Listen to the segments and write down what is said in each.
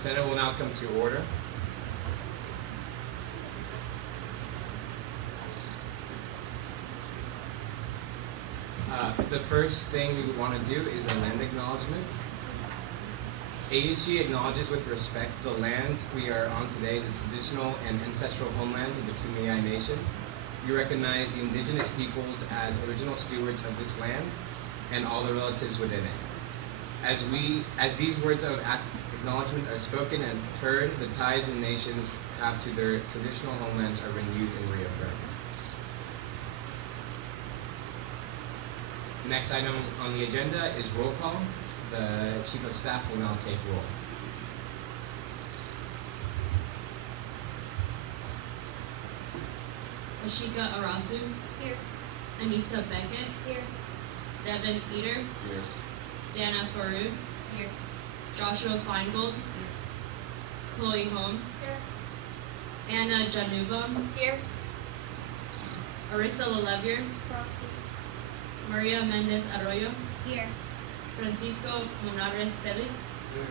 Senate will now come to order. The first thing we would want to do is a land acknowledgement. ASG acknowledges with respect the land we are on today as the traditional and ancestral homelands of the Kumeyaay Nation. We recognize the indigenous peoples as original stewards of this land and all the relatives within it. As these words of acknowledgement are spoken and heard, the ties the nations have to their traditional homelands are renewed and reaffirmed. Next item on the agenda is roll call. The Chief of Staff will now take roll. Ashika Arasu. Here. Anissa Beckett. Here. Devin Eater. Here. Dana Farood. Here. Joshua Feingold. Chloe Home. Here. Anna Janubam. Here. Arissa Lelevier. Maria Mendez Arroyo. Here. Francisco Monares Felix. Here.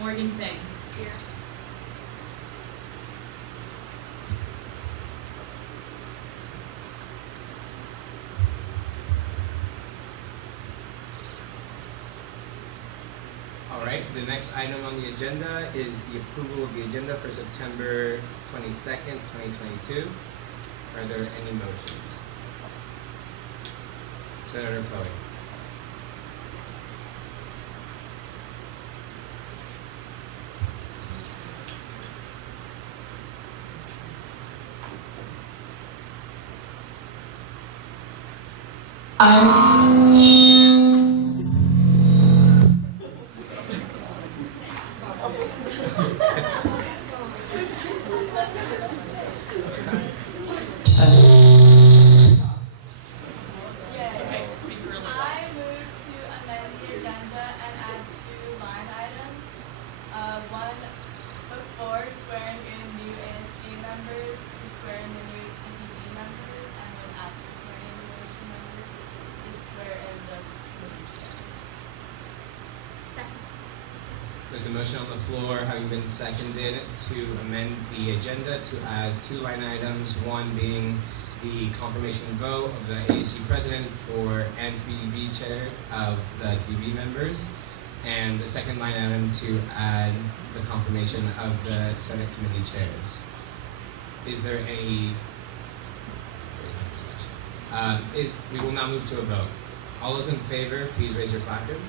Morgan Feng. Here. All right, the next item on the agenda is the approval of the agenda for September 22nd, 2022. Are there any motions? Senator Chloe. I move to amend the agenda and add 2 line items. One before swearing in new ASG members to swear in the new TPB members, and then after swearing in the ASG members to swear in the committee chairs. Second. There's a motion on the floor having been seconded to amend the agenda to add 2 line items, one being the confirmation vote of the ASC president and TBB chair of the TBB members, and the second line item to add the confirmation of the Senate committee chairs. Is there any discussion? We will now move to a vote. All those in favor, please raise your placard.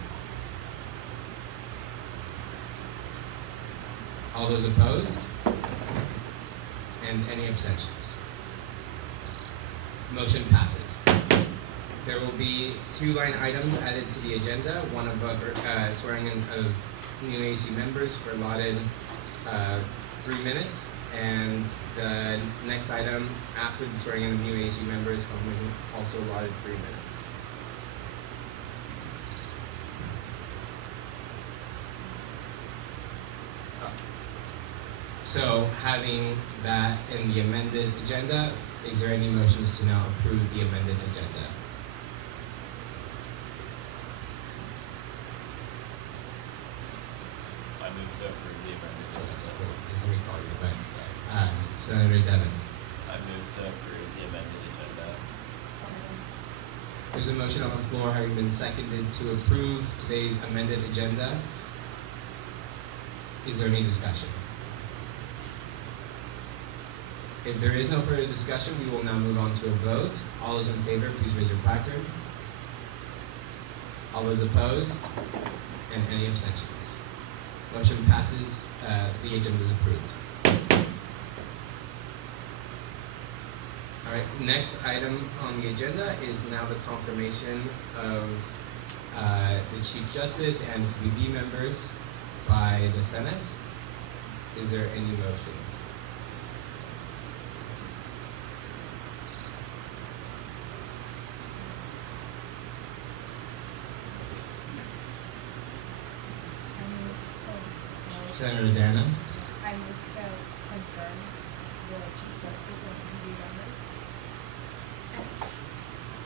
All those opposed? And any abstentions? Motion passes. There will be 2 line items added to the agenda, one above swearing in of new ASC members for allotted 3 minutes, and the next item after the swearing in of new ASC members also allotted 3 minutes. So, having that in the amended agenda, is there any motions to now approve the amended agenda? I move to approve the amended agenda. Let me call you back. Senator Devin. I move to approve the amended agenda. There's a motion on the floor having been seconded to approve today's amended agenda. Is there any discussion? If there is no further discussion, we will now move on to a vote. All those in favor, please raise your placard. All those opposed? And any abstentions? Motion passes. The agenda is approved. All right, next item on the agenda is now the confirmation of the Chief Justice and TBB members by the Senate. Is there any motions? Senator Dana. I move to confirm the justice and committee members.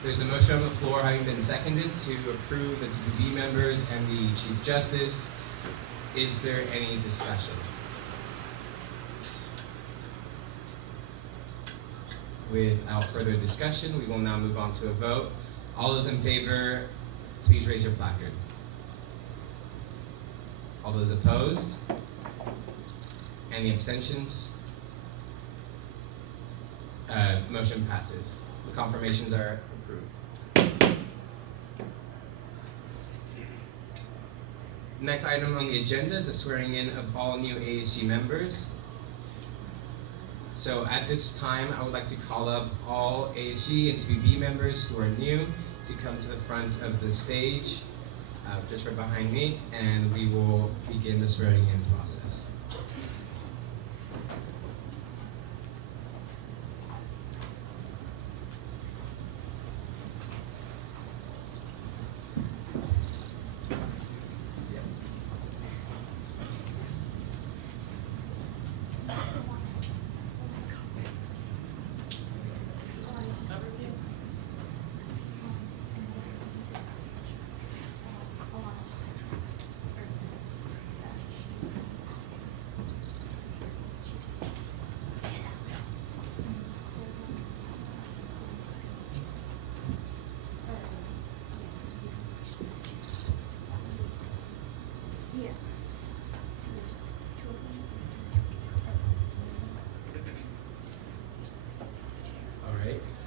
There's a motion on the floor having been seconded to approve the TBB members and the Chief Justice. Is there any discussion? Without further discussion, we will now move on to a vote. All those in favor, please raise your placard. All those opposed? Any abstentions? Motion passes. The confirmations are approved. Next item on the agenda is the swearing in of all new ASG members. So at this time, I would like to call up all ASG and TBB members who are new to come to the front of the stage, just right behind me, and we will begin the swearing in process.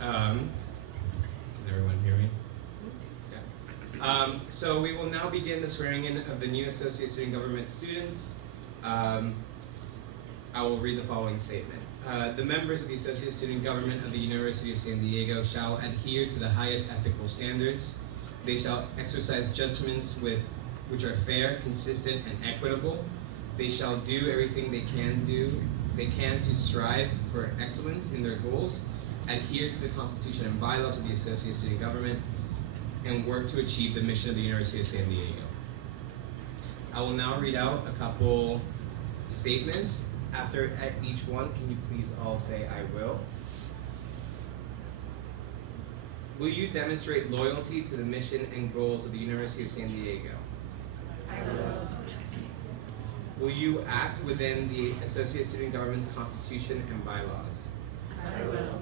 Can everyone hear me? Yeah. So we will now begin the swearing in of the new Associate Student Government students. I will read the following statement. The members of the Associate Student Government of the University of San Diego shall adhere to the highest ethical standards. They shall exercise judgments which are fair, consistent, and equitable. They shall do everything they can to strive for excellence in their goals, adhere to the Constitution and bylaws of the Associate Student Government, and work to achieve the mission of the University of San Diego. I will now read out a couple statements. After each one, can you please all say, "I will"? Will you demonstrate loyalty to the mission and goals of the University of San Diego? I will. Will you act within the Associate Student Government's Constitution and bylaws? I will.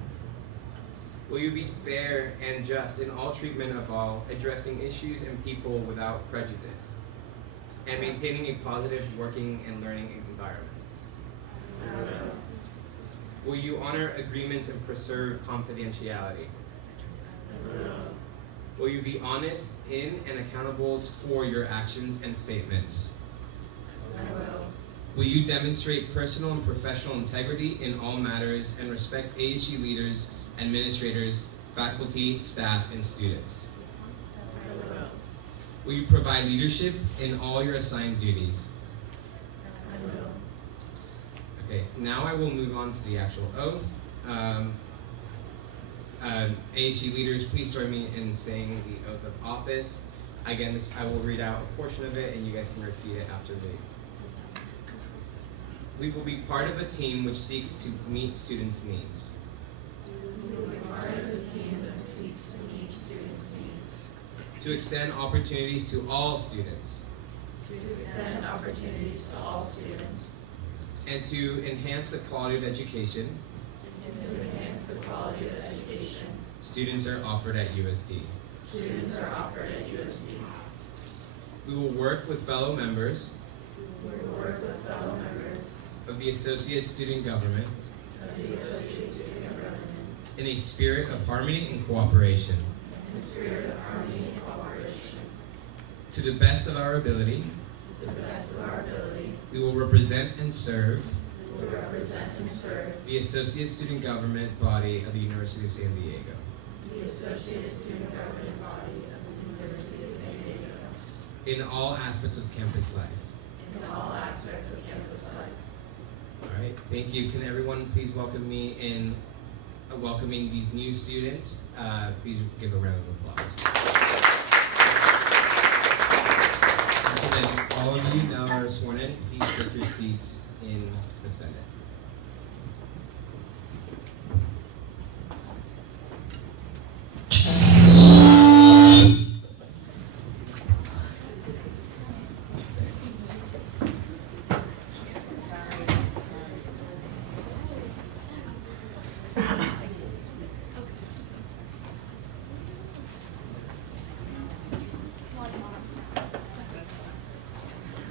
Will you be fair and just in all treatment of all, addressing issues and people without prejudice, and maintaining a positive working and learning environment? I will. Will you honor agreements and preserve confidentiality? I will. Will you be honest in and accountable for your actions and statements? I will. Will you demonstrate personal and professional integrity in all matters and respect ASG leaders, administrators, faculty, staff, and students? I will. Will you provide leadership in all your assigned duties? I will. Okay, now I will move on to the actual oath. ASG leaders, please join me in saying the oath of office. Again, I will read out a portion of it and you guys can repeat it after me. We will be part of a team which seeks to meet students' needs. We will be part of the team that seeks to meet students' needs. To extend opportunities to all students. To extend opportunities to all students. And to enhance the quality of education And to enhance the quality of education students are offered at USD. students are offered at USD. We will work with fellow members We will work with fellow members of the Associate Student Government of the Associate Student Government in a spirit of harmony and cooperation. in the spirit of harmony and cooperation. To the best of our ability, To the best of our ability, we will represent and serve we will represent and serve the Associate Student Government body of the University of San Diego. the Associate Student Government body of the University of San Diego In all aspects of campus life. in all aspects of campus life. All right, thank you. Can everyone please welcome me in welcoming these new students? Please give a round of applause. And so then, all of you now are sworn in. Please take your seats in the Senate.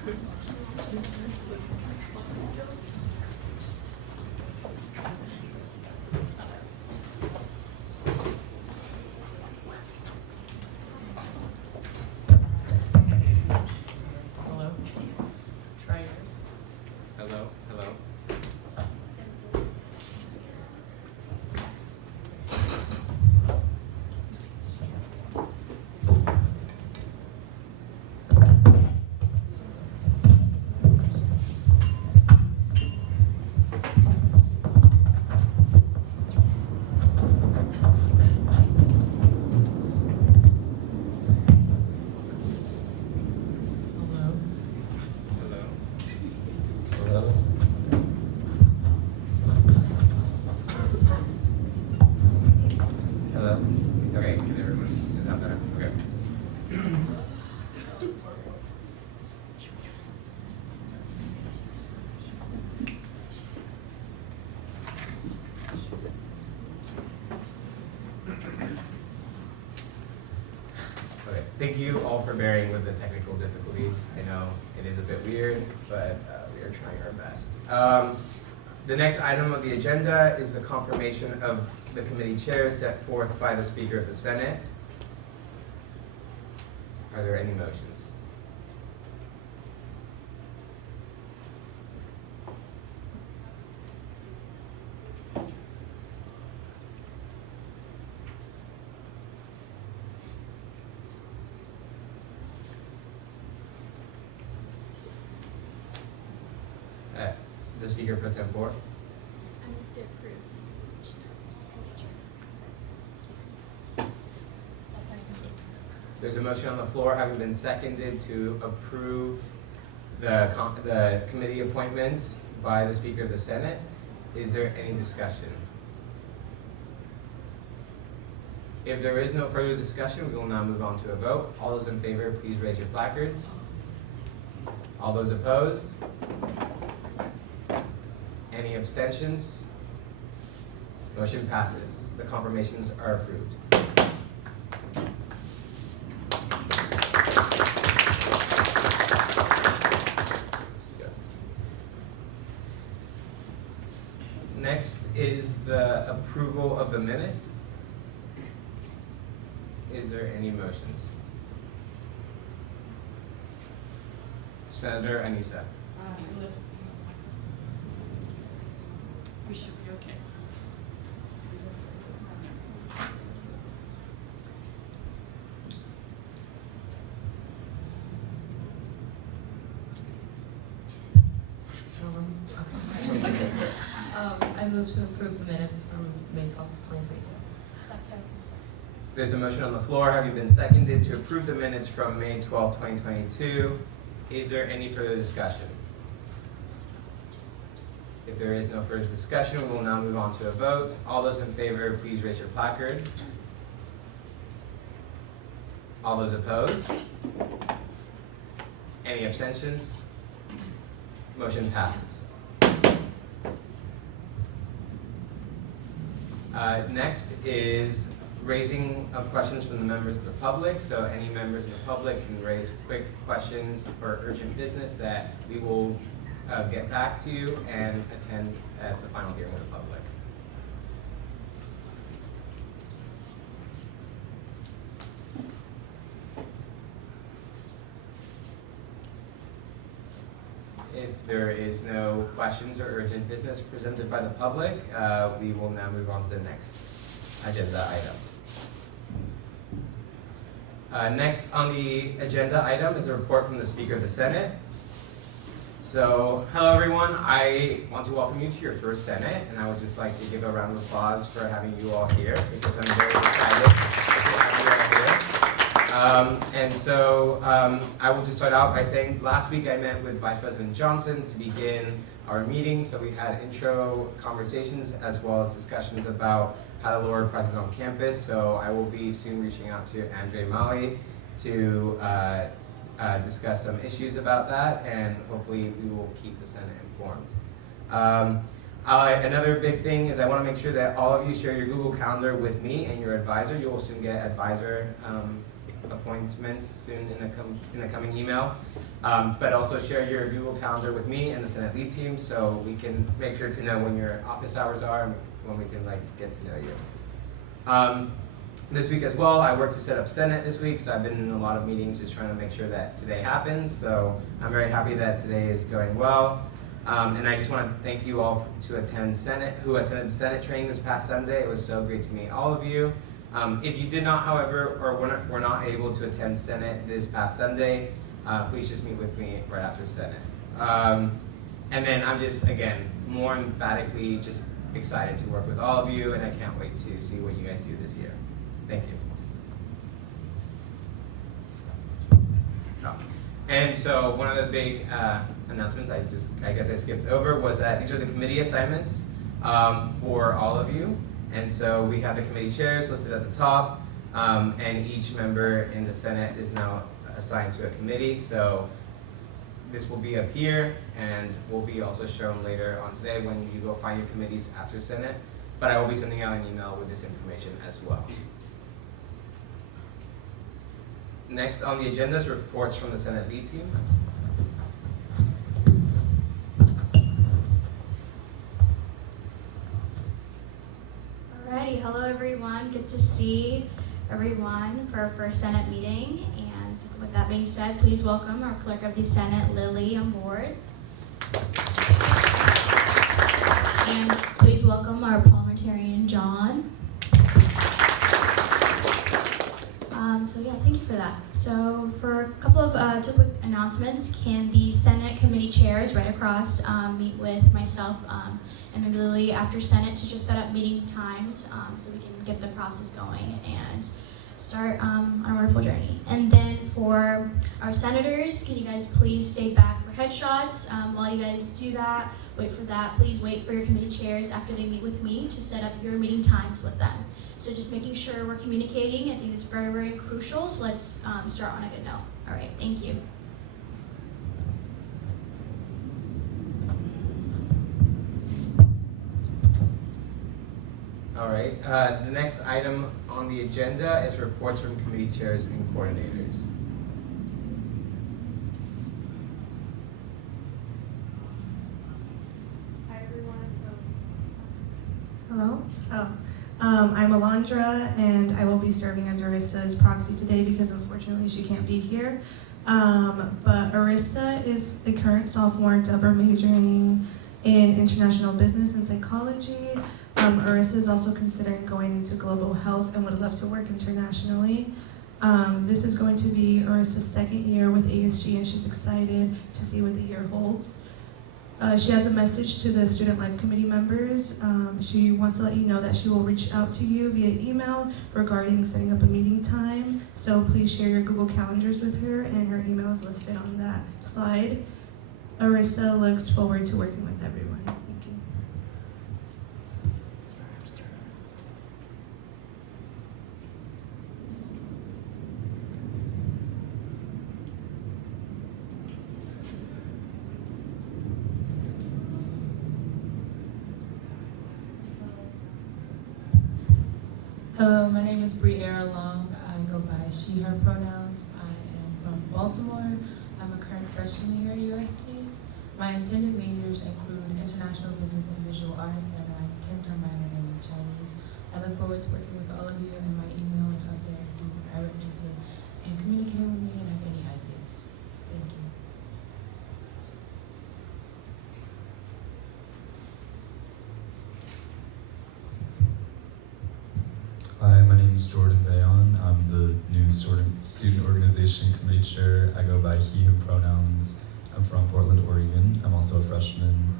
Hello? Try yours. Hello, hello. Hello? Hello. Hello? Hello. Okay, can everyone, is that better? Okay. Okay, thank you all for bearing with the technical difficulties. I know it is a bit weird, but we are trying our best. The next item of the agenda is the confirmation of the committee chairs set forth by the Speaker of the Senate. Are there any motions? The Speaker pro tempore. I move to approve. There's a motion on the floor having been seconded to approve the committee appointments by the Speaker of the Senate. Is there any discussion? If there is no further discussion, we will now move on to a vote. All those in favor, please raise your placards. All those opposed? Any abstentions? Motion passes. The confirmations are approved. Next is the approval of the minutes. Is there any motions? Senator Anissa. We should be okay. Okay. I move to approve the minutes from May 12th, 2022. There's a motion on the floor having been seconded to approve the minutes from May 12, 2022. Is there any further discussion? If there is no further discussion, we will now move on to a vote. All those in favor, please raise your placard. All those opposed? Any abstentions? Motion passes. Next is raising of questions from the members of the public. So any members of the public can raise quick questions or urgent business that we will get back to you and attend at the final hearing of the public. If there is no questions or urgent business presented by the public, we will now move on to the next agenda item. Next on the agenda item is a report from the Speaker of the Senate. So, hello everyone. I want to welcome you to your first Senate, and I would just like to give a round of applause for having you all here, because I'm very excited to have you all here. I will just start out by saying last week I met with Vice President Johnson to begin our meeting. So we had intro conversations as well as discussions about how to lower prices on campus. So I will be soon reaching out to Andre Mali to discuss some issues about that, and hopefully we will keep the Senate informed. Another big thing is I want to make sure that all of you share your Google Calendar with me and your advisor. You will soon get advisor appointments soon in the coming email. But also share your Google Calendar with me and the Senate lead team so we can make sure to know when your office hours are and when we can get to know you. This week as well, I worked to set up Senate this week, so I've been in a lot of meetings just trying to make sure that today happens. So I'm very happy that today is going well. And I just want to thank you all who attended Senate training this past Sunday. It was so great to meet all of you. If you did not, however, or were not able to attend Senate this past Sunday, please just meet with me right after Senate. And then I'm just, again, more emphatically just excited to work with all of you, and I can't wait to see what you guys do this year. Thank you. Oh. And so one of the big announcements I guess I skipped over was that these are the committee assignments for all of you. And so we have the committee chairs listed at the top, and each member in the Senate is now assigned to a committee. So this will be up here and will be also shown later on today when you go find your committees after Senate. But I will be sending out an email with this information as well. Next on the agenda is reports from the Senate lead team. Alrighty, hello everyone. Good to see everyone for our first Senate meeting. And with that being said, please welcome our Clerk of the Senate, Lily, on board. And please welcome our parliamentarian, John. So yeah, thank you for that. So for a couple of two quick announcements, can the Senate committee chairs right across meet with myself and maybe Lily after Senate to just set up meeting times so we can get the process going and start on a wonderful journey. And then for our senators, can you guys please stay back for headshots? While you guys do that, wait for that. Please wait for your committee chairs after they meet with me to set up your meeting times with them. So just making sure we're communicating, I think it's very, very crucial. So let's start on a good note. All right, thank you. All right, the next item on the agenda is reports from committee chairs and coordinators. Hi everyone. Hello. I'm Alondra, and I will be serving as Arissa's proxy today because unfortunately she can't be here. But Arissa is a current sophomore double majoring in international business and psychology. Arissa is also considering going into global health and would love to work internationally. This is going to be Arissa's second year with ASG, and she's excited to see what the year holds. She has a message to the Student Life Committee members. She wants to let you know that she will reach out to you via email regarding setting up a meeting time. So please share your Google Calendars with her, and her email is listed on that slide. Arissa looks forward to working with everyone. Thank you. Hello, my name is Briera Long. I go by she, her pronouns. I am from Baltimore. I'm a current freshman here at USD. My intended majors include international business and visual arts, and I intend to minor in Chinese. I look forward to working with all of you, and my email is up there if you are interested in communicating with me and have any ideas. Thank you. Hi, my name is Jordan Bayon. I'm the new student organization committee chair. I go by he, him pronouns. I'm from Portland, Oregon. I'm also a freshman.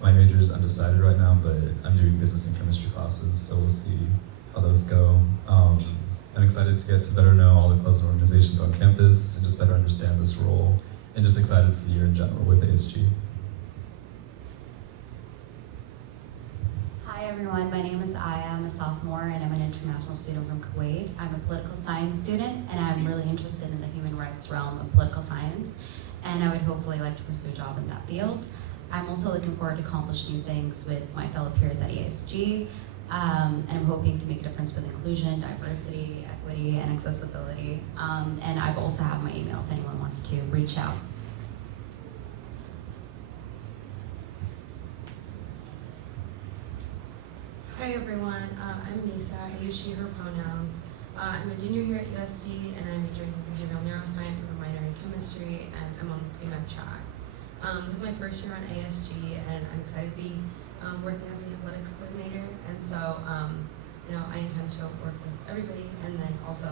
My major is undecided right now, but I'm doing business and chemistry classes, so we'll see how those go. I'm excited to get to better know all the clubs and organizations on campus and just better understand this role, and just excited for the year in general with ASG. Hi everyone, my name is Aya. I'm a sophomore and I'm an international student from Kuwait. I'm a political science student and I'm really interested in the human rights realm of political science, and I would hopefully like to pursue a job in that field. I'm also looking forward to accomplish new things with my fellow peers at ASG, and I'm hoping to make a difference with inclusion, diversity, equity, and accessibility. And I also have my email if anyone wants to reach out. Hi everyone, I'm Nisa. I use she, her pronouns. I'm a junior here at USD and I'm majoring in behavioral neuroscience with a minor in chemistry and I'm on the pre-med track. This is my first year on ASG and I'm excited to be working as the athletics coordinator, and so I intend to work with everybody and then also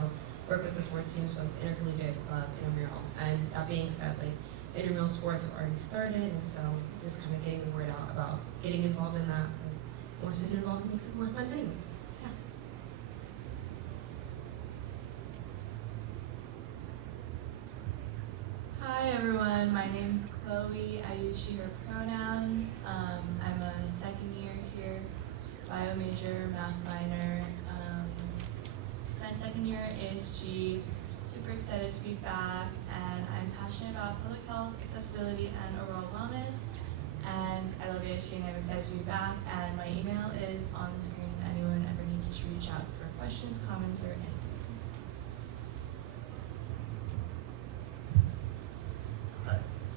work with the sports teams, both intercollegiate, club, intramural. And that being said, like intramural sports have already started, and so just kind of getting the word out about getting involved in that, because more student involved makes it more fun anyways. Yeah. Hi everyone, my name's Chloe. I use she, her pronouns. I'm a second year here, bio major, math minor. It's my second year at ASG. Super excited to be back, and I'm passionate about public health, accessibility, and overall wellness. And I love ASG and I'm excited to be back. And my email is on the screen if anyone ever needs to reach out for questions, comments, or anything.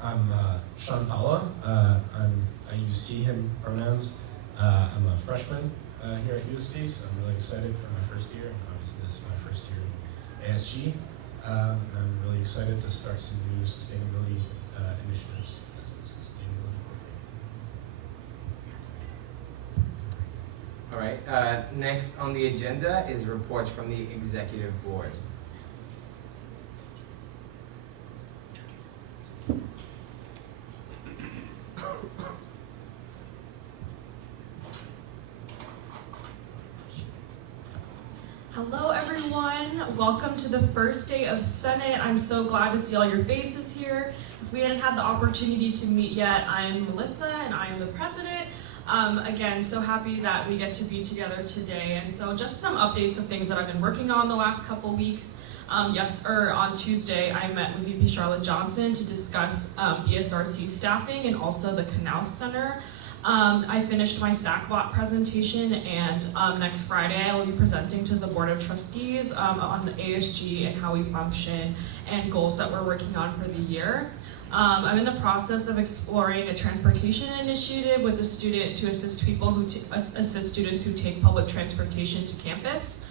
I'm Sean Paula. I use he, him pronouns. I'm a freshman here at USC, so I'm really excited for my first year. And obviously, this is my first year in ASG. And I'm really excited to start some new sustainability initiatives as the sustainability coordinator. All right, next on the agenda is reports from the executive board. Hello everyone, welcome to the first day of Senate. I'm so glad to see all your faces here. If we hadn't had the opportunity to meet yet, I'm Melissa and I'm the president. Again, so happy that we get to be together today. And so just some updates of things that I've been working on the last couple weeks. On Tuesday, I met with VP Charlotte Johnson to discuss BSRC staffing and also the Canal Center. I finished my SACBOT presentation, and next Friday I will be presenting to the Board of Trustees on the ASG and how we function and goals that we're working on for the year. I'm in the process of exploring a transportation initiative with a student to assist people who assist students who take public transportation to campus.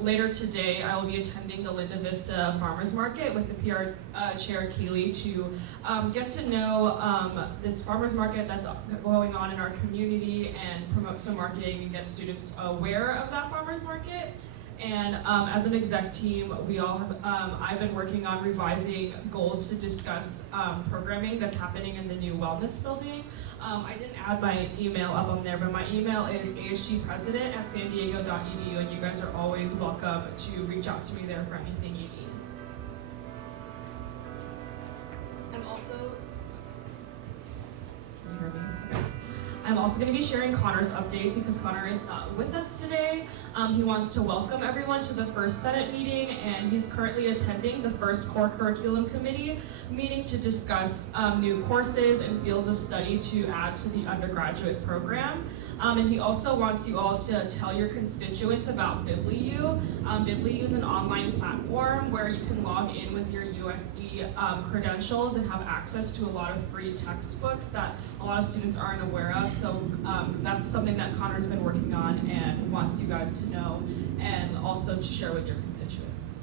Later today, I will be attending the Linda Vista Farmers Market with the PR Chair Keeley to get to know this farmers market that's going on in our community and promote some marketing and get students aware of that farmers market. And as an exec team, we all have, I've been working on revising goals to discuss programming that's happening in the new wellness building. I didn't add my email up on there, but my email is asgpresident@sandiego.edu, and you guys are always welcome to reach out to me there for anything you need. I'm also, can you hear me? Okay. I'm also going to be sharing Connor's updates because Connor is not with us today. He wants to welcome everyone to the first Senate meeting, and he's currently attending the first Core Curriculum Committee meeting to discuss new courses and fields of study to add to the undergraduate program. And he also wants you all to tell your constituents about BibliU. BibliU is an online platform where you can log in with your USD credentials and have access to a lot of free textbooks that a lot of students aren't aware of. So that's something that Connor's been working on and wants you guys to know and also to share with your constituents.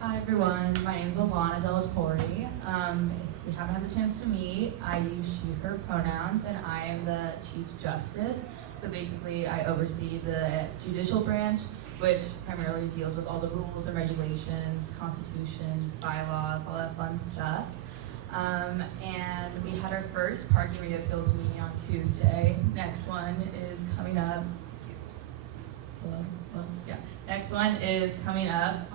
Hi everyone, my name is Alana Delatorre. If we haven't had the chance to meet, I use she, her pronouns, and I am the Chief Justice. So basically I oversee the judicial branch, which primarily deals with all the rules and regulations, constitutions, bylaws, all that fun stuff. And we had our first parking reappeals meeting on Tuesday. Next one is coming up. Next one is coming up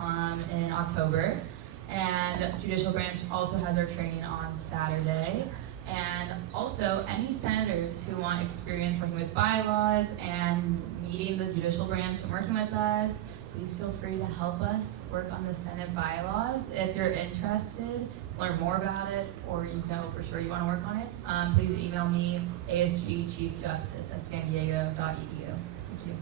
in October, and Judicial Branch also has our training on Saturday. And also, any senators who want experience working with bylaws and meeting the Judicial Branch and working with us, please feel free to help us work on the Senate bylaws. If you're interested, learn more about it, or you know for sure you want to work on it, please email me, asgchiefjustice@sandiego.edu. Thank you.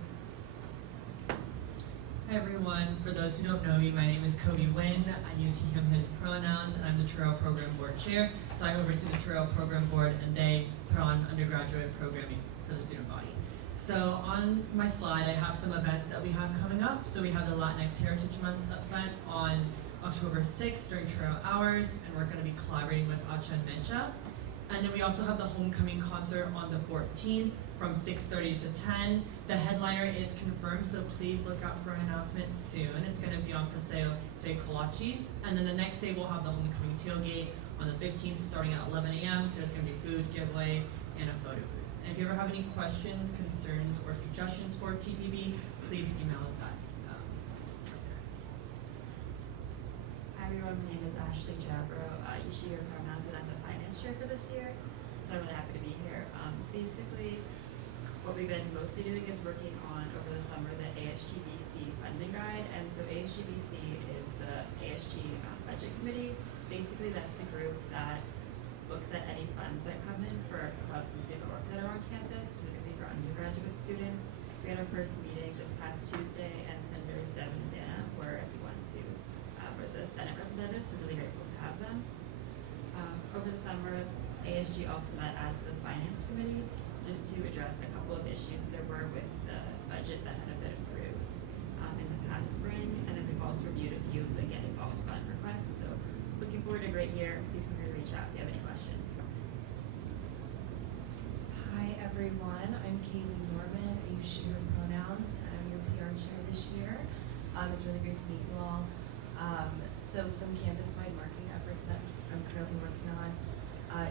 Hi everyone, for those who don't know me, my name is Cody Wynn. I use he, him, his pronouns, and I'm the Terrell Program Board Chair. So I oversee the Terrell Program Board, and they put on undergraduate programming for the student body. So on my slide, I have some events that we have coming up. So we have the Latinx Heritage Month event on October 6th during Terrell Hours, and we're going to be collaborating with Acha and Mencha. And then we also have the homecoming concert on the 14th from 6:30 to 10. The headliner is confirmed, so please look out for an announcement soon. It's going to be on Paseo de Colachis. And then the next day we'll have the homecoming tailgate on the 15th starting at 11 a.m. There's going to be food, giveaway, and a photo booth. And if you ever have any questions, concerns, or suggestions for TPB, please email us back. Hi everyone, my name is Ashley Jabro. You she, her pronouns, and I'm the finance chair for this year. So I'm really happy to be here. Basically, what we've been mostly doing is working on, over the summer, the ASGBC funding guide. And so ASGBC is the ASG budget committee. Basically, that's the group that looks at any funds that come in for clubs and student orgs that are on campus, specifically for undergraduate students. We had our first meeting this past Tuesday, and Senators Devin and Dana were the ones who were the Senate representatives, so really grateful to have them. Over the summer, ASG also met as the Finance Committee just to address a couple of issues there were with the budget that had been approved in the past spring, and then we've also reviewed a few of the Get Involved Fund requests. So looking forward to a great year. Please feel free to reach out if you have any questions. Hi everyone, I'm Kaylee Norman. I use she, her pronouns, and I'm your PR chair this year. It's really great to meet you all. So some campus-wide marketing efforts that I'm currently working on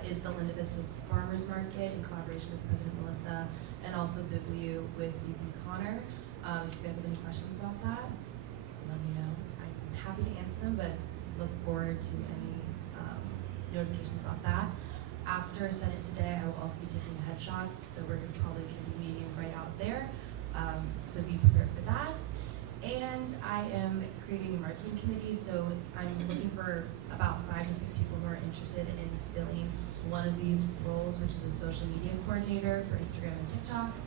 is the Linda Vista's Farmers Market in collaboration with President Melissa, and also Bibliu with UP Connor. If you guys have any questions about that, let me know. I'm happy to answer them, but look forward to any notifications about that. After Senate today, I will also be taking headshots, so we're probably going to be meeting right out there. So be prepared for that. And I am creating a marketing committee, so I'm looking for about 5 to 6 people who are interested in filling one of these roles, which is a social media coordinator for Instagram and TikTok,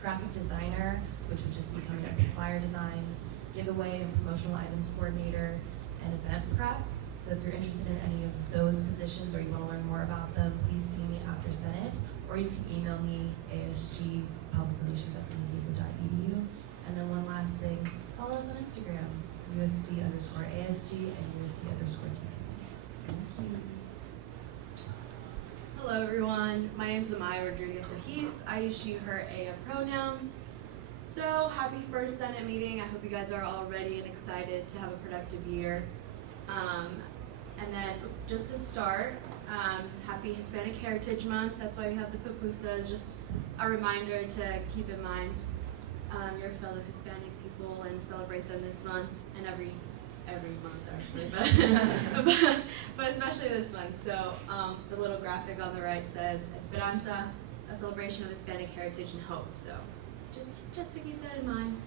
graphic designer, which would just be coming up with flyer designs, giveaway and promotional items coordinator, and event prep. So if you're interested in any of those positions or you want to learn more about them, please see me after Senate, or you can email me asgpublicrelations@sandiego.edu. And then one last thing, follow us on Instagram, USD_ASG and USD_TV. Thank you. Hello everyone, my name is Amaya Rodriguez-Ahis. I use she, her, a pronouns. So happy first Senate meeting. I hope you guys are all ready and excited to have a productive year. And then just to start, happy Hispanic Heritage Month. That's why we have the pupusas. Just a reminder to keep in mind your fellow Hispanic people and celebrate them this month and every month actually, but especially this month. So the little graphic on the right says Esperanza, a celebration of Hispanic heritage and hope. So just to keep that in mind.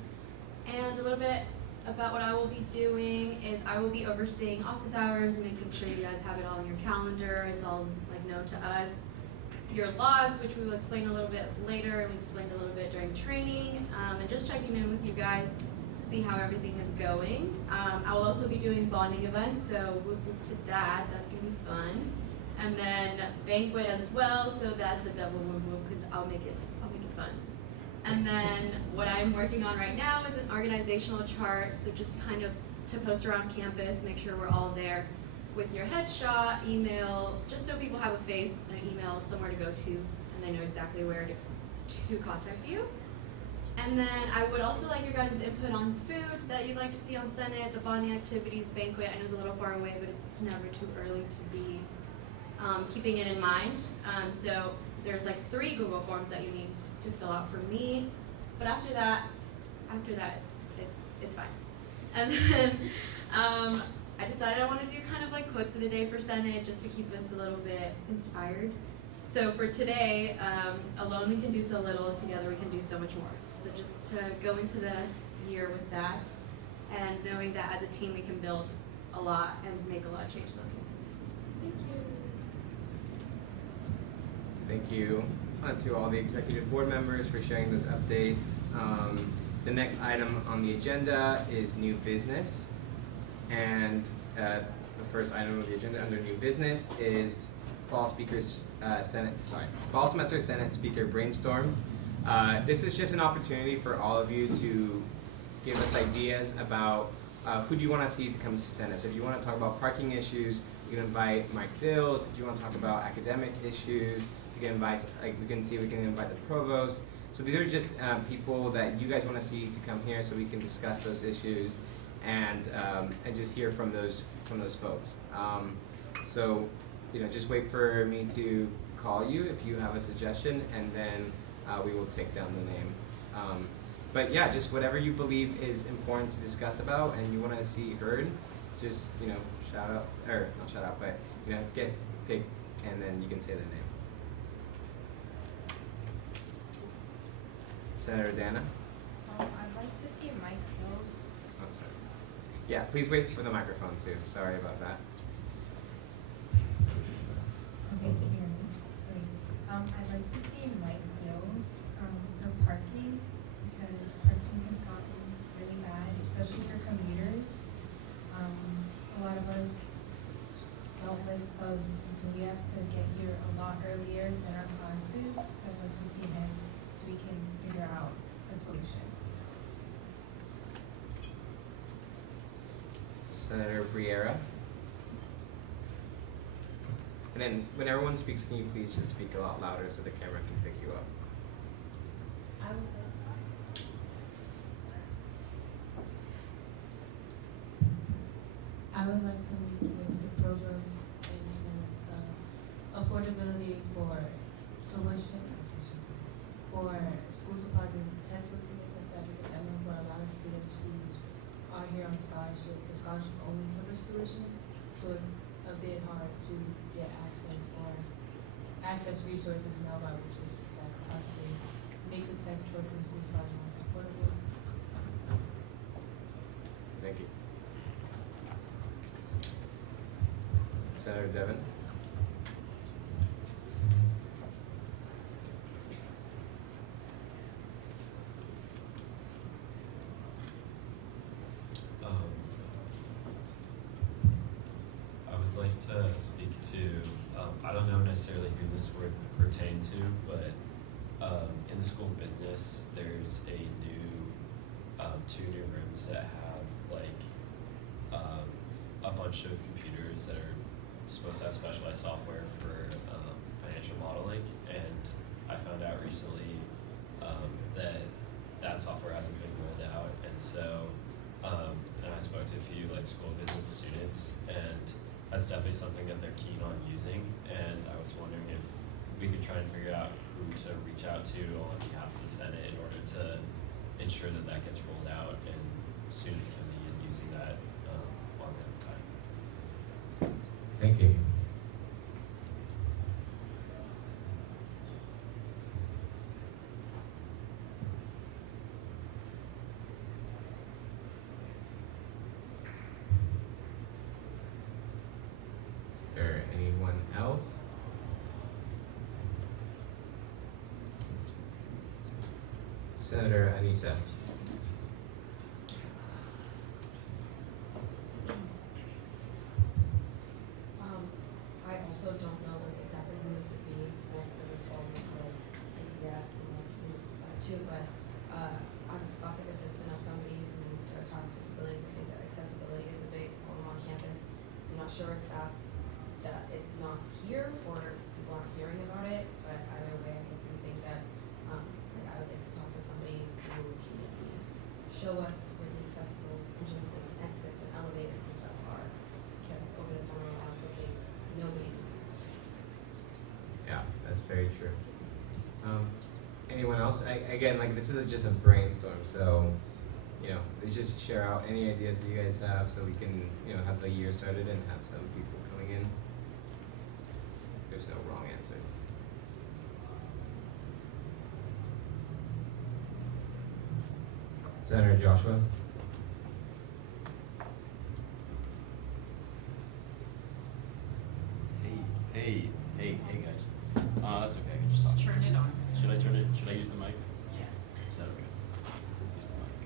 And a little bit about what I will be doing is I will be overseeing office hours, making sure you guys have it all in your calendar. It's all like known to us. Your logs, which we will explain a little bit later, and we explained a little bit during training, and just checking in with you guys, see how everything is going. I will also be doing bonding events, so whoop whoop to that. That's gonna be fun. And then banquet as well, so that's a double whoop whoop because I'll make it fun. And then what I'm working on right now is an organizational chart, so just kind of to post around campus, make sure we're all there with your headshot, email, just so people have a face, an email, somewhere to go to, and they know exactly where to contact you. And then I would also like your guys' input on food that you'd like to see on Senate, the bonding activities, banquet. I know it's a little far away, but it's never too early to be keeping it in mind. So there's like 3 Google Forms that you need to fill out for me, but after that it's fine. And then I decided I want to do kind of like quotes of the day for Senate just to keep us a little bit inspired. So for today, alone we can do so little, together we can do so much more. So just to go into the year with that, and knowing that as a team we can build a lot and make a lot of changes on campus. Thank you. Thank you to all the executive board members for sharing those updates. The next item on the agenda is new business. And the first item of the agenda under new business is fall semester Senate speaker brainstorm. This is just an opportunity for all of you to give us ideas about who do you want to see to come to Senate. So if you want to talk about parking issues, you can invite Mike Dills. If you want to talk about academic issues, you can invite, we can invite the provost. So these are just people that you guys want to see to come here so we can discuss those issues and just hear from those folks. So just wait for me to call you if you have a suggestion, and then we will take down the name. But yeah, just whatever you believe is important to discuss about and you want to see heard, just shout out, or not shout out, but get pick, and then you can say the name. Senator Dana. I'd like to see Mike Dills. Oh, sorry. Yeah, please wait for the microphone too. Sorry about that. Okay, can you hear me? Great. I'd like to see Mike Dills for parking, because parking has gotten really bad, especially for commuters. A lot of us don't live close, and so we have to get here a lot earlier than our classes. So I'd like to see him so we can figure out a solution. Senator Briera. And then when everyone speaks, can you please just speak a lot louder so the camera can pick you up? I would like to meet with the provost in terms of affordability for tuition, for school supplies and textbooks and things like that, because I know for a lot of students who are here on scholarship, the scholarship only covers tuition, so it's a bit hard to get access resources and know about resources that could possibly make the textbooks and school supplies more affordable. Thank you. Senator Devon. I would like to speak to, I don't know necessarily who this would pertain to, but in the School of Business, there's a new, 2 new rooms that have a bunch of computers that are supposed to have specialized software for financial modeling, and I found out recently that software hasn't been rolled out, and so and I spoke to a few School of Business students, and that's definitely something that they're keen on using, and I was wondering if we could try and figure out who to reach out to on behalf of the Senate in order to ensure that gets rolled out and students can be using that on their own time. Thank you. Is there anyone else? Senator Anissa. I also don't know exactly who this would be, and this falls into ATF too, but as a scholastic assistant of somebody who does have disabilities, I think that accessibility is a big problem on campus. I'm not sure if that it's not here or people aren't hearing about it, but either way, I think that I would like to talk to somebody who can maybe show us where the accessible entrances and exits and elevators and stuff are, because over the summer when I was looking, nobody knew the answers. Yeah, that's very true. Anyone else? Again, this is just a brainstorm, so let's just share out any ideas that you guys have, so we can have the year started and have some people coming in. There's no wrong answer. Senator Joshua. Hey guys. That's okay. I can just talk. Just turn it on. Should I turn it? Should I use the mic? Yes. Is that okay? Use the mic.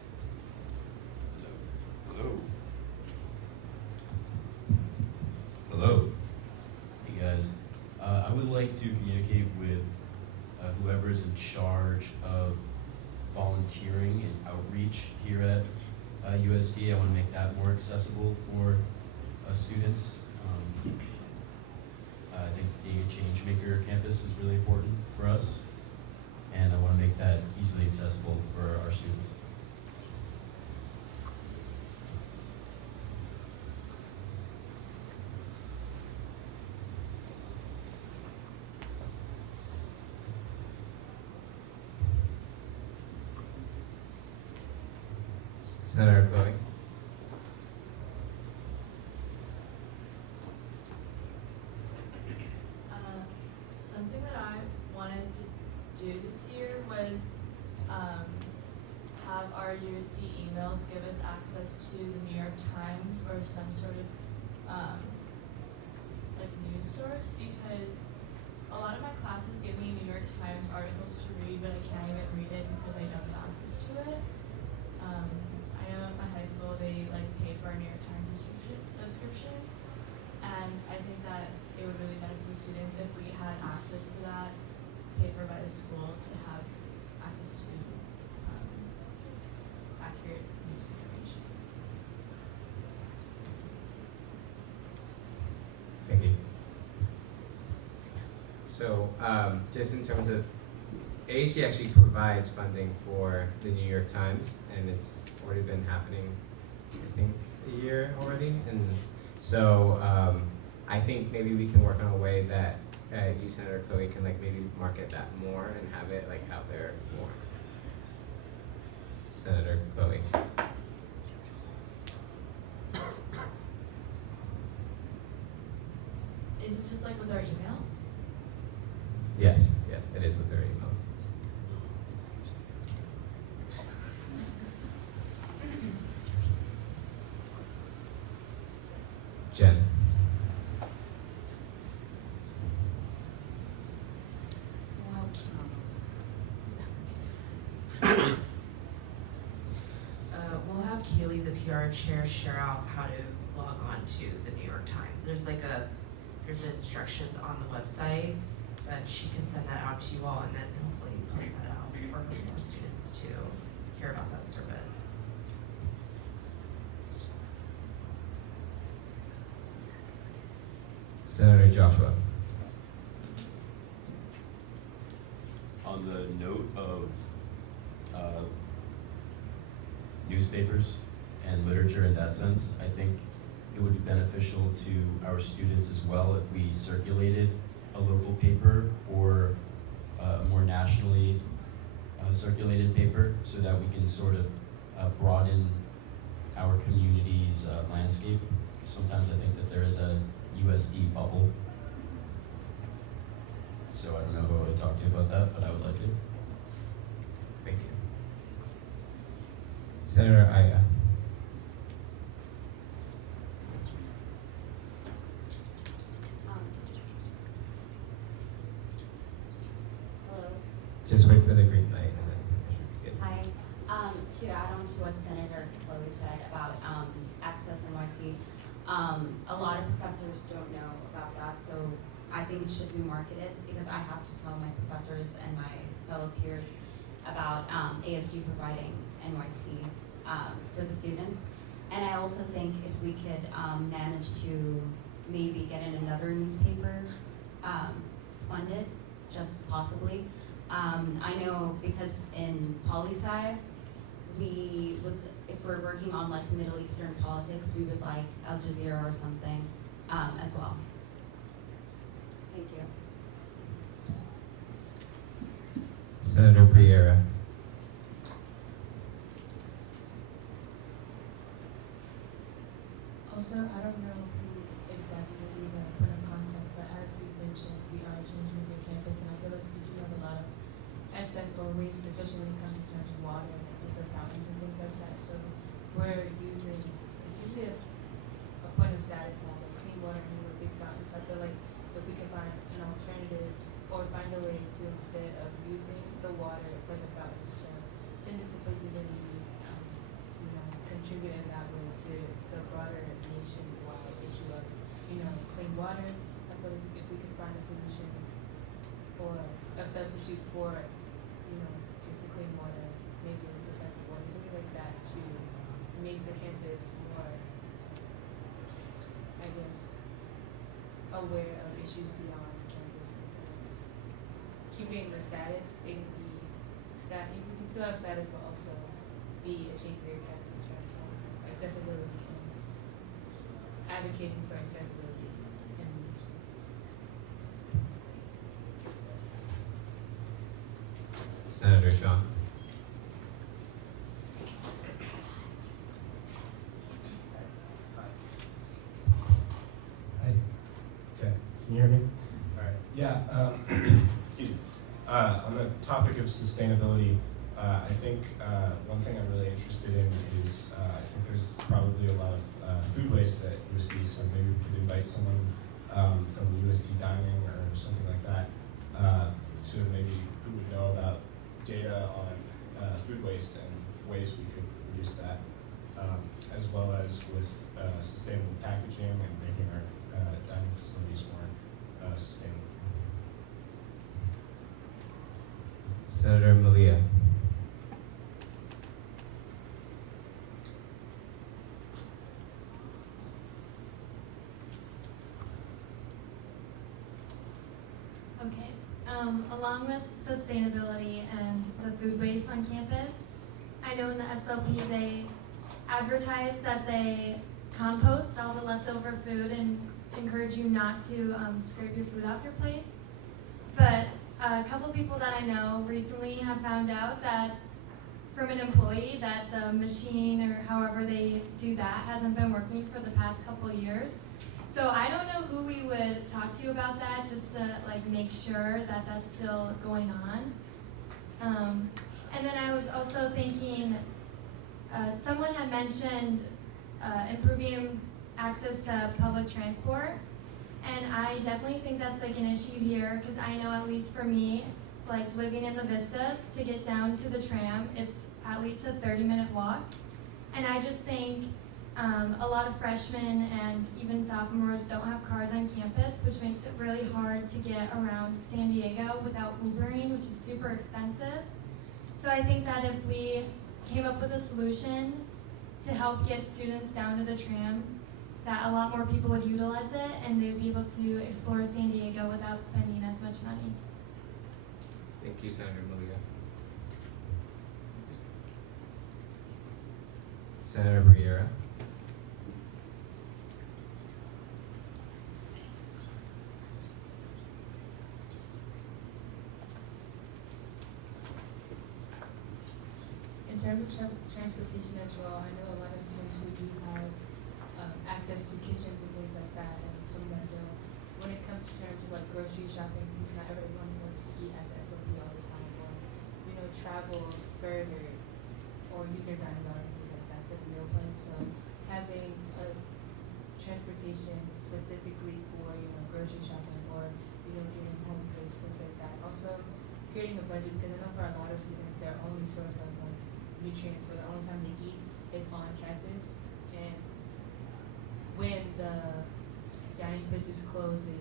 Hello. Hey guys. I would like to communicate with whoever is in charge of volunteering and outreach here at USD. I want to make that more accessible for students. I think being a change maker campus is really important for us, and I want to make that easily accessible for our students. Senator Chloe. Something that I wanted to do this year was have our USD emails give us access to the New York Times or some sort of like news source, because a lot of my classes give me New York Times articles to read, but I can't even read it because I don't have access to it. I know at my high school they like pay for our New York Times subscription, and I think that it would really benefit the students if we had access to that, paid for by the school, to have access to accurate news information. Thank you. So, just in terms of, ASG actually provides funding for the New York Times, and it's already been happening, I think, a year already. And so, I think maybe we can work on a way that you, Senator Chloe, can like maybe market that more and have it like out there more. Senator Chloe. Is it just like with our emails? Yes, it is with their emails. Jen. We'll have Kaylee, the PR chair, share out how to log on to the New York Times. There's instructions on the website, but she can send that out to you all and then hopefully post that out for more students to hear about that service. Senator Joshua. On the note of newspapers and literature in that sense, I think it would be beneficial to our students as well if we circulated a local paper or a more nationally circulated paper, so that we can sort of broaden our community's landscape. Sometimes I think that there is a USD bubble. So I don't know who I would talk to about that, but I would like to. Thank you. Senator Aya. Hello. Just wait for the green light and then it should be good. Hi. To add on to what Senator Chloe said about access NYT, a lot of professors don't know about that, so I think it should be marketed, because I have to tell my professors and my fellow peers about ASG providing NYT for the students. And I also think if we could manage to maybe get in another newspaper funded, just possibly. I know because in poli-sci, we would, if we're working on like Middle Eastern politics, we would like Al Jazeera or something as well. Thank you. Senator Briera. Also, I don't know who exactly would be the point of contact, but as we mentioned, we are a change maker campus, and I feel like we do have a lot of excess or waste, especially when it comes to terms of water and the fountains and things like that. So we're using, it's usually a point of status now, like clean water and with big fountains. I feel like if we can find an alternative or find a way to, instead of using the water for the fountains, to send it to places in need, you know, contribute in that way to the broader nationwide issue of, you know, clean water. I feel like if we could find a solution or a substitute for, just the clean water, maybe recycled water, something like that to make the campus more, I guess, aware of issues beyond campus. Keeping the status, it can be you can still have status, but also be a change for your campus in terms of accessibility and advocating for accessibility in the nation. Senator Shaw. Hi. Okay. Can you hear me? All right. Yeah. Excuse me. On the topic of sustainability, I think one thing I'm really interested in is I think there's probably a lot of food waste at USD, so maybe we could invite someone from USD Dining or something like that to maybe who would know about data on food waste and ways we could reduce that, as well as with sustainable packaging and making our dining facilities more sustainable. Senator Malia. Okay. Along with sustainability and the food waste on campus, I know in the SLP they advertise that they compost all the leftover food and encourage you not to scrape your food off your plates. But a couple people that I know recently have found out that from an employee that the machine or however they do that hasn't been working for the past couple years. So I don't know who we would talk to about that, just to make sure that that's still going on. And then I was also thinking, someone had mentioned improving access to public transport, and I definitely think that's an issue here, because I know at least for me, living in the Vistas, to get down to the tram, it's at least a 30-minute walk. And I just think a lot of freshmen and even sophomores don't have cars on campus, which makes it really hard to get around San Diego without Ubering, which is super expensive. So I think that if we came up with a solution to help get students down to the tram, that a lot more people would utilize it and they'd be able to explore San Diego without spending as much money. Thank you, Senator Malia. Senator Briera. In terms of transportation as well, I know a lot of students who do have access to kitchens and things like that, and some that don't. When it comes to terms of grocery shopping, because not everyone wants to eat at the SOP all the time, or travel further, or use their dining out and things like that for the meal plan. So having a transportation specifically for grocery shopping or getting home goods, things like that. Also creating a budget, because I know for a lot of students their only source of nutrients, or the only time they eat is on campus, and when the dining places close, they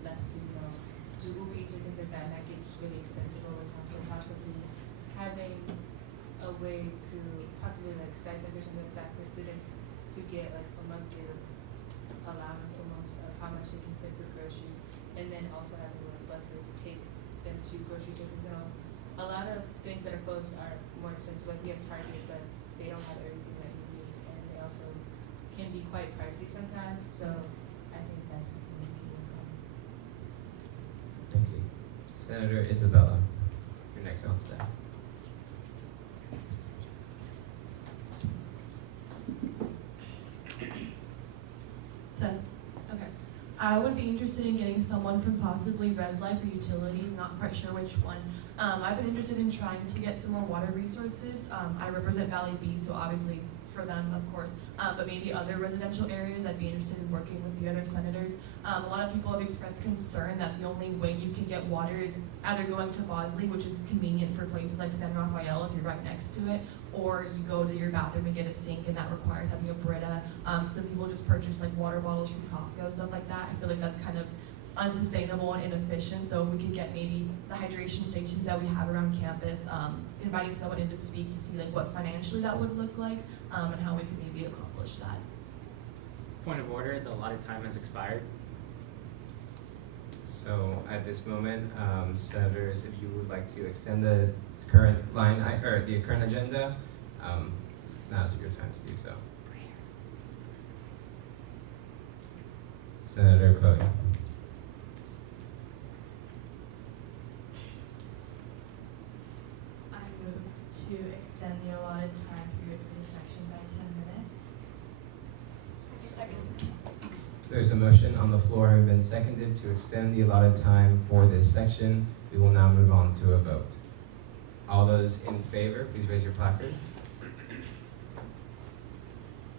left to do Uber Eats or things like that, and that gets really expensive over time. So possibly having a way to possibly stipend or something like that for students to get a monthly allowance almost of how much they can spend for groceries, and then also having buses take them to grocery stores. A lot of things that are closed are more expensive. We have Target, but they don't have everything that you need, and they also can be quite pricey sometimes. So I think that's something we can work on. Thank you. Senator Isabella, you're next on staff. Test. Okay. I would be interested in getting someone from possibly Res Life or Utilities, not quite sure which one. I've been interested in trying to get some more water resources. I represent Valley B, so obviously for them, of course, but maybe other residential areas, I'd be interested in working with the other senators. A lot of people have expressed concern that the only way you can get water is either going to Bosley, which is convenient for places like San Rafael if you're right next to it, or you go to your bathroom and get a sink, and that requires having a Brita. Some people just purchase like water bottles from Costco, stuff like that. I feel like that's kind of unsustainable and inefficient. So if we could get maybe the hydration stations that we have around campus, inviting someone in to speak to see like what financially that would look like, and how we could maybe accomplish that. Point of order, the allotted time has expired. So at this moment, senators, if you would like to extend the current the current agenda, now's a good time to do so. Senator Chloe. I move to extend the allotted time period for this section by 10 minutes. Second. There's a motion on the floor having been seconded to extend the allotted time for this section. We will now move on to a vote. All those in favor, please raise your placard.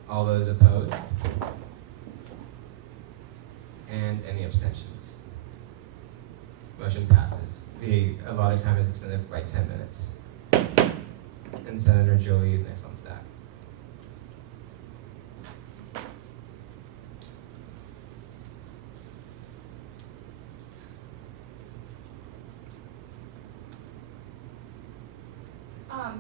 All those opposed? And any abstentions? Motion passes. The allotted time is extended by 10 minutes. And Senator Jolie is next on staff.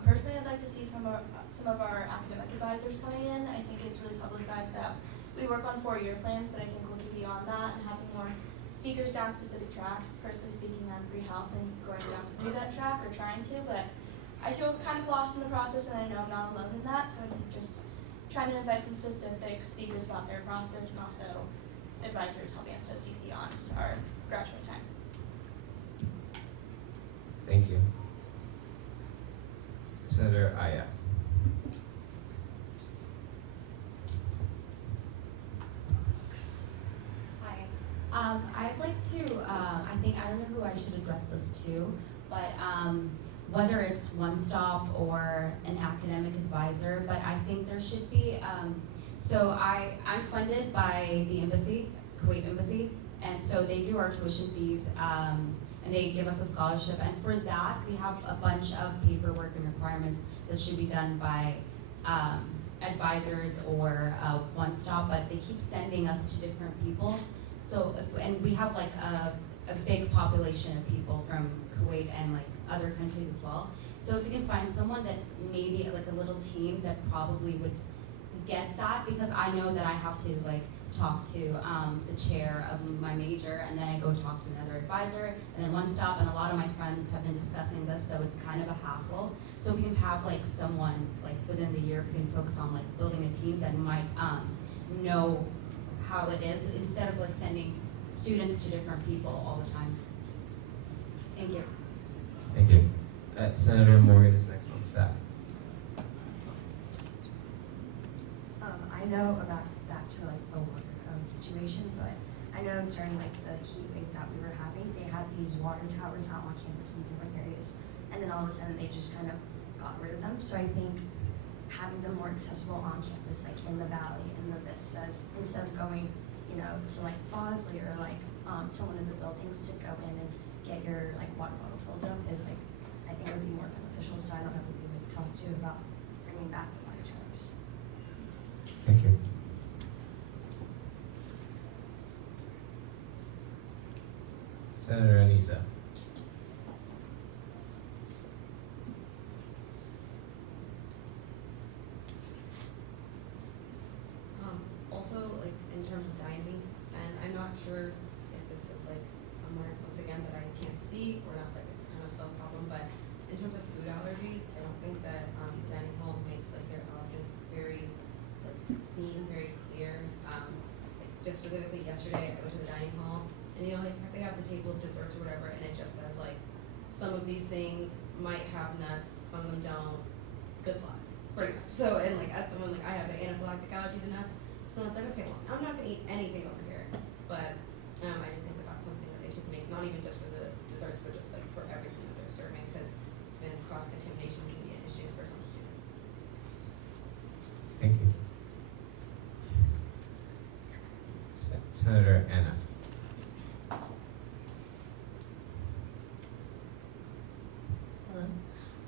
Personally, I'd like to see some of our academic advisors coming in. I think it's really publicized that we work on 4-year plans, but I think looking beyond that and having more speakers down specific tracks, personally speaking on pre-health and going down through that track or trying to, but I feel kind of lost in the process, and I know I'm not alone in that, so I think just trying to invite some specific speakers about their process and also advisors helping us to see beyond our graduate time. Thank you. Senator Aya. Hi. I'd like to, I don't know who I should address this to, but whether it's One Stop or an academic advisor, but I think there should be, so I'm funded by the embassy, Kuwait Embassy, and so they do our tuition fees, and they give us a scholarship, and for that, we have a bunch of paperwork and requirements that should be done by advisors or One Stop, but they keep sending us to different people. So, and we have like a big population of people from Kuwait and like other countries as well. So if you can find someone that maybe like a little team that probably would get that, because I know that I have to like talk to the chair of my major, and then I go talk to another advisor, and then One Stop, and a lot of my friends have been discussing this, so it's kind of a hassle. So if we can have like someone like within the year, if we can focus on like building a team that might know how it is, instead of like sending students to different people all the time. Thank you. Thank you. Senator Morgan is next on staff. I know about back to like the water situation, but I know during like the heat wave that we were having, they had these water towers out on campus in different areas, and then all of a sudden they just kind of got rid of them. So I think having them more accessible on campus, like in the valley, in the vistas, instead of going, to like Bosley or like to one of the buildings to go in and get your like water bottle filled up is like, I think it would be more beneficial. So I don't know who we would talk to about bringing back the water towers. Thank you. Senator Anissa. Also, like in terms of dining, and I'm not sure if this is like somewhere once again that I can't see or not like a kind of self problem, but in terms of food allergies, I don't think that the dining hall makes like their allergens very like seen, very clear. Like, just specifically yesterday, I went to the dining hall, and like they have the table of desserts or whatever, and it just says like some of these things might have nuts, some of them don't. Good luck. Pretty much. So, and like as someone like I have an anaphylactic allergy to nuts. So it's like, okay, well, I'm not going to eat anything over here, but I just think that that's something that they should make, not even just for the desserts, but just like for everything that they're serving, because then cross-contamination can be an issue for some students. Thank you.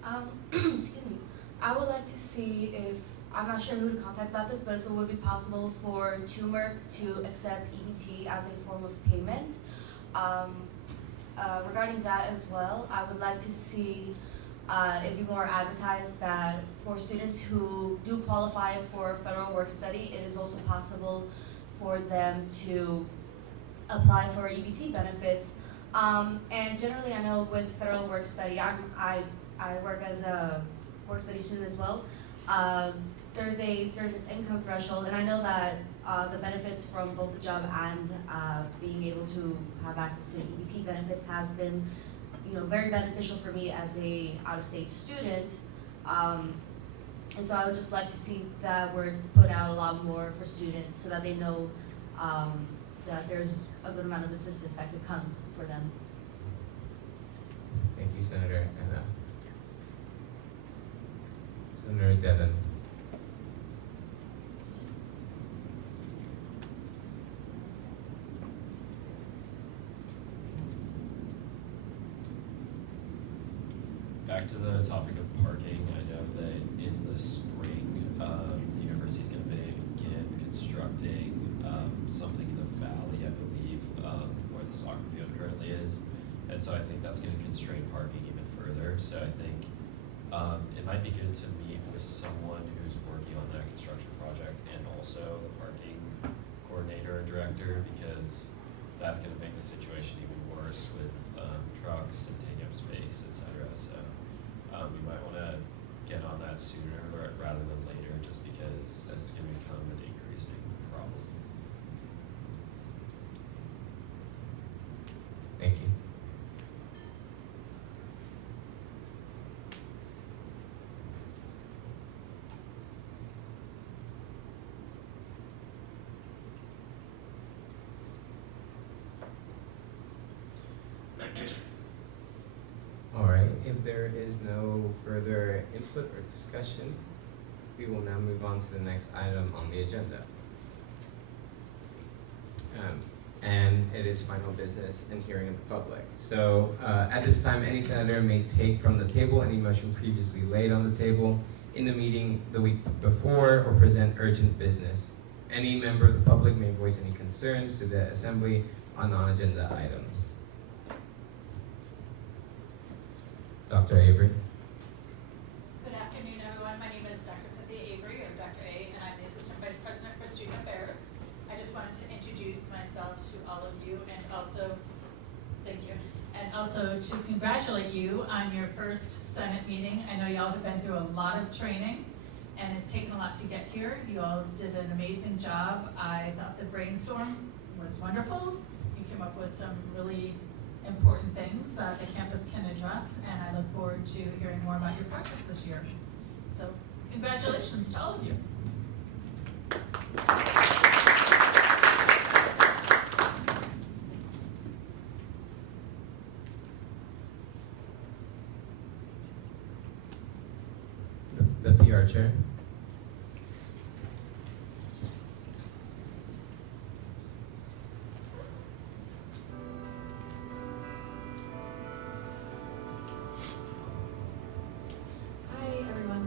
Hello. Excuse me. I would like to see if, I'm not sure who to contact about this, but if it would be possible for Turmeric to accept EBT as a form of payment. Regarding that as well, I would like to see it be more advertised that for students who do qualify for federal work study, it is also possible for them to apply for EBT benefits. And generally, I know with federal work study, I work as a work study student as well. There's a certain income threshold, and I know that the benefits from both the job and being able to have access to EBT benefits has been, very beneficial for me as a out-of-state student. And so I would just like to see that word put out a lot more for students so that they know that there's a good amount of assistance that could come for them. Thank you, Senator Anna. Senator Devon. Back to the topic of parking, I know that in the spring, the university's going to begin constructing something in the valley, I believe, where the soccer field currently is. And so I think that's going to constrain parking even further. So I think it might be good to meet with someone who's working on that construction project and also the parking coordinator or director, because that's going to make the situation even worse with trucks and taking up space, et cetera. So we might want to get on that sooner rather than later, just because it's going to become an increasing problem. Thank you. All right, if there is no further input or discussion, we will now move on to the next item on the agenda. And it is final business and hearing of the public. So at this time, any senator may take from the table any motion previously laid on the table in the meeting the week before or present urgent business. Any member of the public may voice any concerns to the assembly on non-agenda items. Dr. Avery. Good afternoon, everyone. My name is Dr. Cynthia Avery, or Dr. A, and I'm the Assistant Vice President for Student Affairs. I just wanted to introduce myself to all of you and also, thank you, and also to congratulate you on your first Senate meeting. I know y'all have been through a lot of training, and it's taken a lot to get here. You all did an amazing job. I thought the brainstorm was wonderful. You came up with some really important things that the campus can address, and I look forward to hearing more about your progress this year. So congratulations to all of you. The PR chair.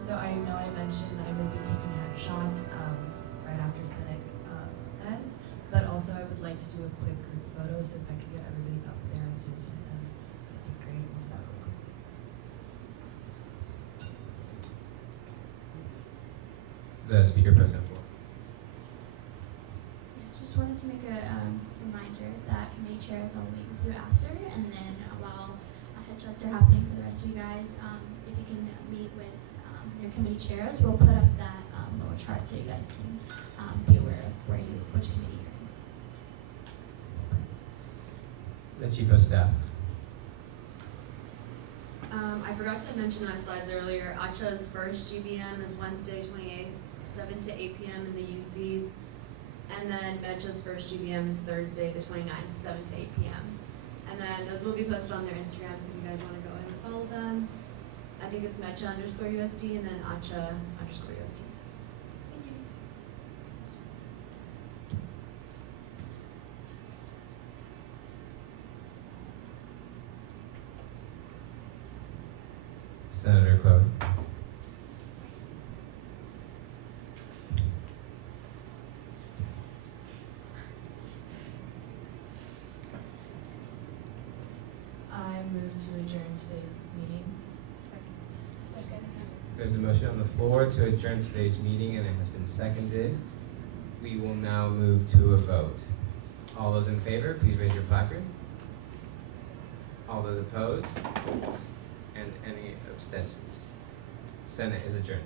So I know I mentioned that I'm going to be taking headshots right after Senate ends, but also I would like to do a quick group photo, so if I could get everybody up there as soon as Senate ends, that'd be great. We'll do that really quickly. The Speaker President. Just wanted to make a reminder that committee chairs will meet with you after, and then while headshots are happening for the rest of you guys, if you can meet with your committee chairs, we'll put up that little chart so you guys can be aware of which committee you're in. The Chief of Staff. I forgot to mention my slides earlier. ACHA's first GBM is Wednesday 28th, 7 to 8 p.m. in the UCs. And then MECHA's first GBM is Thursday the 29th, 7 to 8 p.m. And then those will be posted on their Instagram, so if you guys want to go ahead and follow them. I think it's MECHA_USD and then ACHA_USD. Thank you. Senator Chloe. I move to adjourn today's meeting. There's a motion on the floor to adjourn today's meeting, and it has been seconded. We will now move to a vote. All those in favor, please raise your placard. All those opposed? And any abstentions? Senate is adjourned.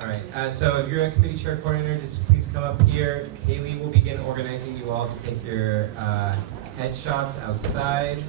All right, so if you're a committee chair coordinator, just please come up here. Haley will begin organizing you all to take your headshots outside.